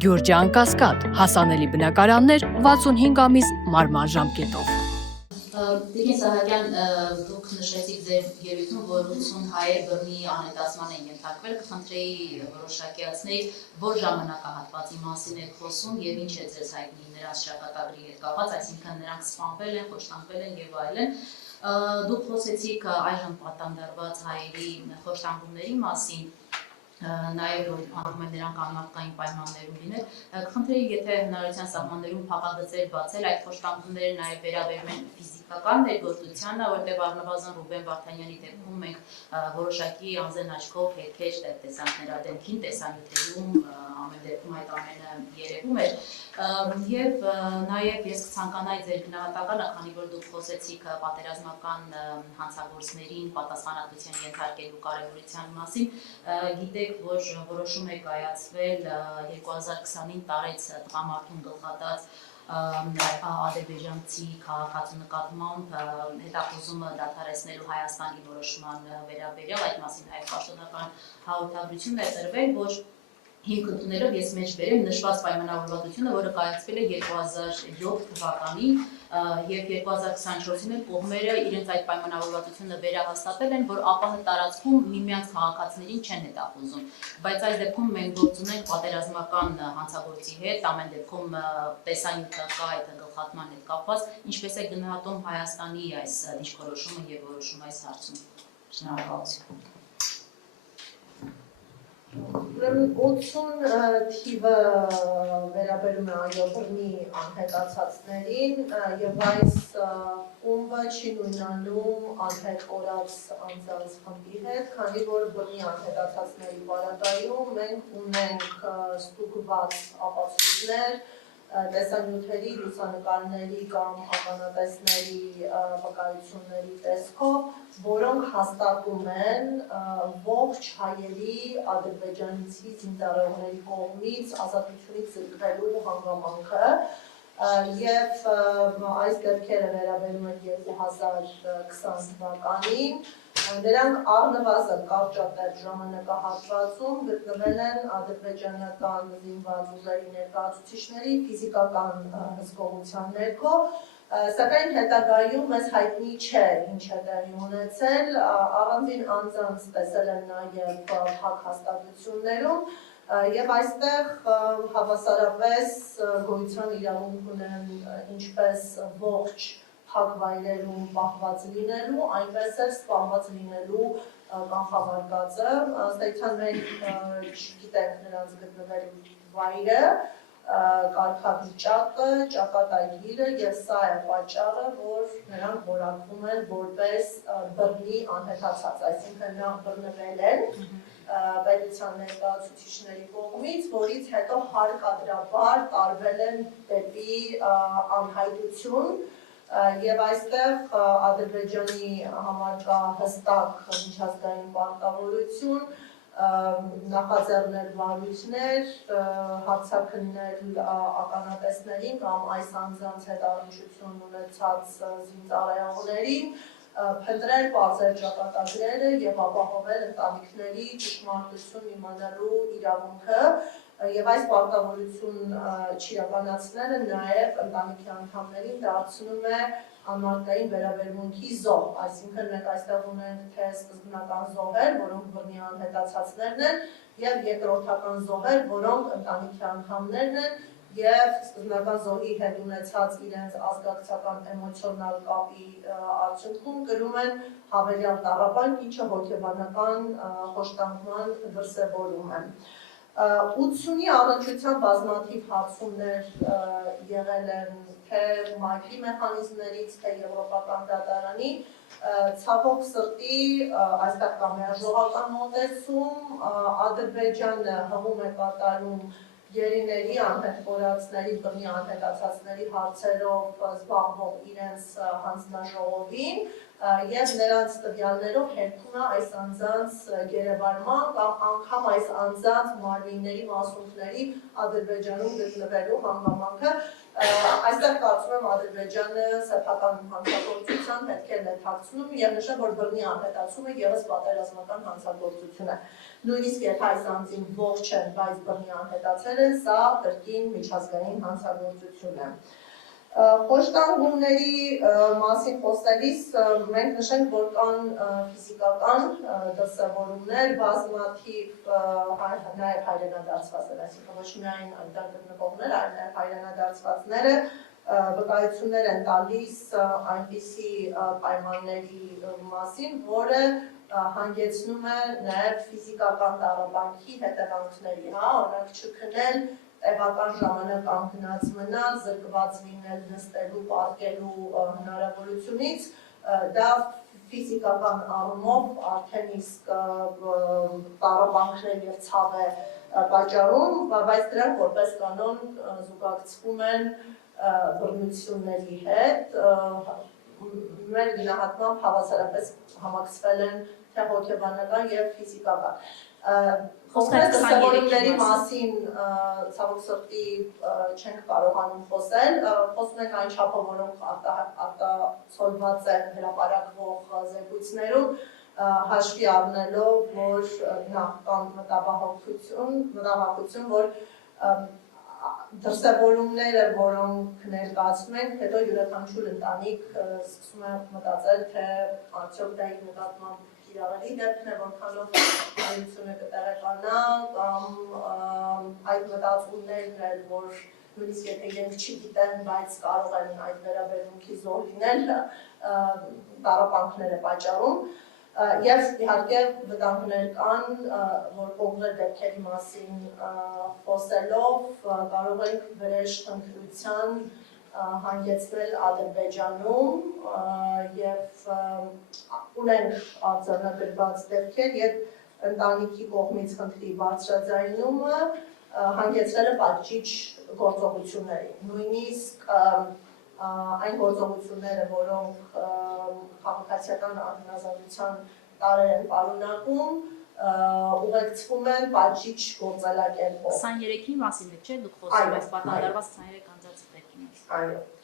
Գյուրջան Կասկադ, հասանելի բնակարաններ 65 ամիս մարման ժամկետով։ Տիկին Սահակյան, դուք նշեցիք ձեր ելույթում, որ 80 հայեր բռնի անհետացման են ենթարկվել, կխնդրեի որոշակիացնել, որ ժամանակահատվածի մասին եք խոսում եւ ինչ է ձեզ հայտնի նրանց ճակատագրի հետ կապված, այսինքն նրանք սպանվել են, խոշտանգվել են եւ այլն։ Դուք խոսեցիք այժմ պատանդարված հայերի խոշտանգումների մասին, նաև որ անում են նրանք անմարդկային պայմաններում լինել, կխնդրեի, եթե հնարավորության սահմաններում փակագծեր բացել, այդ խոշտանգումները նաև վերաբերում են ֆիզիկական ներգործությանը, որտեղ առնվազն Ռուբեն Վարդանյանի դեպքում մենք որոշակի անձեն աչքով հետքեր տեսանք նրա դեմքին, տեսանյութերում, ամեն դեպքում այդ ամենը երևում էր, եւ նաև ես կցանկանայի ձեր գնահատականը, քանի որ դուք խոսեցիք պատերազմական հանցագործներին պատասխանատվության ենթարկելու կարևորության մասին, գիտեք, որ որոշում է կայացվել 2020-ին տարեց տղամարդուն գլխատած ադրբեջանցի քաղաքացու նկատմամբ հետախուզումը դադարեցնելու Հայաստանի որոշման վերաբերյալ, այդ մասին նաև պաշտոնական հաղորդագրություն է տրվել, որ հիմք ընդունելով ես մեջ բերեմ նշված պայմանավորվածությունը, որը կայացվել է 2007 թվականին եւ 2024-ին էլ կողմերը իրենց այդ պայմանավորվածությունը վերահաստատել են, որ ԱՊՀ տարածքում միմյանց քաղաքացիներին չեն հետախուզում, բայց այս դեպքում մենք գործ ունենք պատերազմական հանցագործի հետ, ամեն դեպքում տեսանյութը կա այդ գլխատման հետ կապված, ինչպես է գնահատում Հայաստանի այս դիրքորոշումը եւ որոշումը այս հարցում։ Շնորհակալություն։ Ուրեմն 80 թիվը վերաբերում է այո բռնի անհետացածներին եւ այս խումբը չի նույնանում անհետ կորած անձանց խմբի հետ, քանի որ բռնի անհետացածների պարագայում մենք ունենք ստուգված ապացույցներ տեսանյութերի, լուսանկարների կամ ականատեսների վկայությունների տեսքով, որոնք հաստատում են ողջ հայերի ադրբեջանցի զինծառայողների կողմից ազատությունից զրկվելու հանգամանքը եւ այս դեպքերը վերաբերում են 2020 թվականին Նրանք առնվազն կարճատև ժամանակահատվածում գտնվել են ադրբեջանական զինված ուժերի ներկայացուցիչների ֆիզիկական հսկողության ներքո, սակայն հետագայում մեզ հայտնի չէ ինչ է տեղի ունեցել, առանձին անձանց տեսել են նաև փակ հաստատություններում եւ այստեղ հավասարապես գոյության իրավունք ունեն ինչպես ողջ փակ վայրերում պահված լինելու, այնպես էլ սպանված լինելու կանխավարկածը, ըստ էության մենք չգիտենք նրանց գտնվելու վայրը, կարգավիճակը, ճակատագիրը եւ սա է պատճառը, որ նրանք որակվում են որպես բռնի անհետացած, այսինքն նրանք բռնվել են պետության ներկայացուցիչների կողմից, որից հետո հարկադրաբար տարվել են դեպի անհայտություն Եվ այստեղ Ադրբեջանի համար կա հստակ միջազգային պարտավորություն, նախաձեռնել վարույթներ, հարցաքննել ականատեսներին կամ այս անձանց հետ առնչություն ունեցած զինծառայողներին, փնտրել պարզել ճակատագրերը եւ ապահովել ընտանիքների ճշմարտություն իմանալու իրավունքը Եվ այս պարտավորություն չիրականացնելը նաև ընտանիքի անդամներին դարձնում է անմարդկային վերաբերմունքի զոհ, այսինքն մենք այստեղ ունենք թե սկզբնական զոհեր, որոնք բռնի անհետացածներն են, եւ երկրորդական զոհեր, որոնք ընտանիքի անդամներն են, եւ սկզբնական զոհի հետ ունեցած իրենց ազգակցական էմոցիոնալ կապի արդյունքում կրում են հավելյալ տառապանք, ինչը հոգեբանական խոշտանգման դրսևորում է։ 80-ի առնչությամբ բազմաթիվ հարցումներ եղել են թե ՄԱԿ-ի մեխանիզմներից, թե Եվրոպական դատարանի, ցավոք սրտի այստեղ կա միաժողական մոտեցում, Ադրբեջանը հղում է կատարում գերիների, անհետ կորածների, բռնի անհետացածների հարցերով զբաղվող իրենց հանձնաժողովին եւ նրանց տվյալներով հերքում է այս անձանց գերեվարման կամ անգամ այս անձանց մարմինների մասունքների Ադրբեջանում գտնվելու հանգամանքը Այստեղ կարծում եմ Ադրբեջանը սեփական հանցագործության հետքերն է թաքցնում եւ նշեմ, որ բռնի անհետացումը եւս պատերազմական հանցագործություն է։ Նույնիսկ եթե այս անձին ողջ են, բայց բռնի անհետացել են, սա կրկին միջազգային հանցագործություն է։ Խոշտանգումների մասին խոսելիս մենք նշենք, որ կան ֆիզիկական դրսևորումներ, բազմաթիվ նաև հայրենադարձվածներ, այսինքն ոչ միայն այնտեղ գտնվողներ, այլ նաև հայրենադարձվածները վկայություններ են տալիս այնպիսի պայմանների մասին, որը հանգեցնում է նաև ֆիզիկական տառապանքի հետևանքների, օրինակ չքնել, տեղական ժամանակ կանգնած մնալ, զրկված լինել նստելու, պառկելու հնարավորությունից, դա ֆիզիկական առումով արդեն իսկ տառապանքներ եւ ցավ է պատճառում, բայց դրանք որպես կանոն զուգակցվում են բռնությունների հետ, մեր գնահատմամբ հավասարապես համակցվել են թե հոգեբանական եւ ֆիզիկական։ Կոնկրետ դրսևորումների մասին ցավոք սրտի չենք կարողանում խոսել, խոսում ենք այն չափով, որոնք արտացոլված են հրապարակվող զեկույցներում, հաշվի առնելով, որ կան մտավախություն, որ դրսևորումները, որոնք ներկայացնում ենք, հետո յուրաքանչյուր ընտանիք սկսում է մտածել, թե արդյոք դա իր նկատմամբ իրավելի դեպքն է, որքանով հայությունը կտեղեկանա, կամ այդ մտածումներն էլ, որ նույնիսկ եթե իրենք չգիտեն, բայց կարող են այդ վերաբերմունքի զոհ լինել, տառապանքներ է պատճառում, եւ իհարկե վտանգներ կան, որ կոնկրետ դեպքերի մասին խոսելով կարող ենք վրեժ ընտրության հանգեցնել Ադրբեջանում եւ ունենք արձանագրված դեպքեր, երբ ընտանիքի կողմից խնդրի բարձրաձայնումը հանգեցրել է պատժիչ գործողությունների։ Նույնիսկ այն գործողությունները, որոնք քաղաքացիական անհնազանդության տարրեր են պարունակում, ուղեկցվում են պատժիչ գործելակերպով։ 23-ի մասին չէ՞ դուք խոսում եք պատանդարված 23 անձանց դեպքի մասին։ Այո։